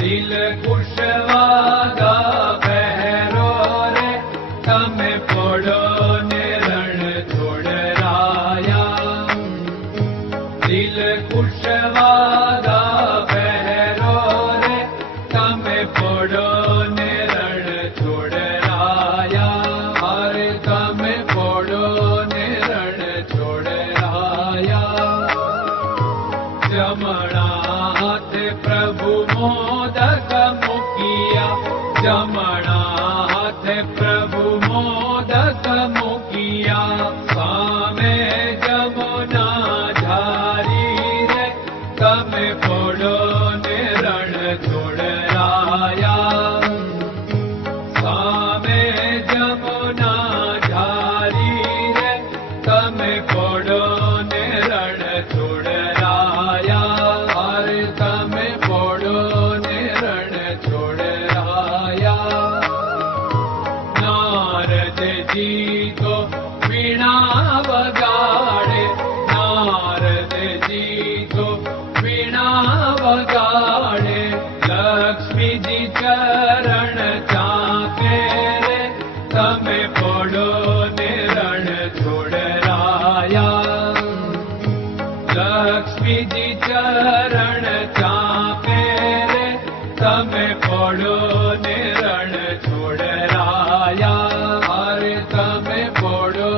दिलुशरो पडो ने मोदकमुखिया जमणा लक्ष्मीजी लक्ष्मी जी चरणे तमे भोडो ने पड़ो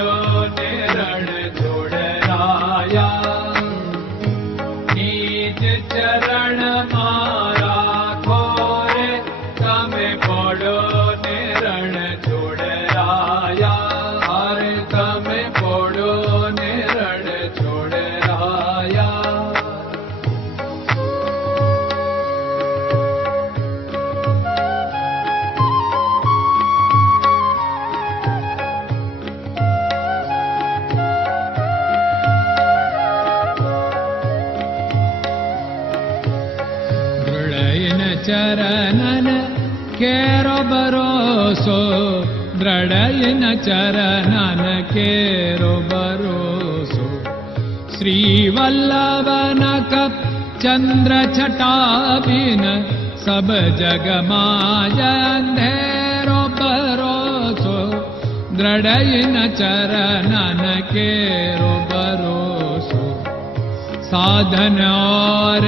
चरणन केरो भरोसो द्रडयन चरणन केरो भरोसो श्रीवल्लभ चन्द्र छटाभिन सब जगमाजेरो भरोसो चरणन केरो भरोसो साधन और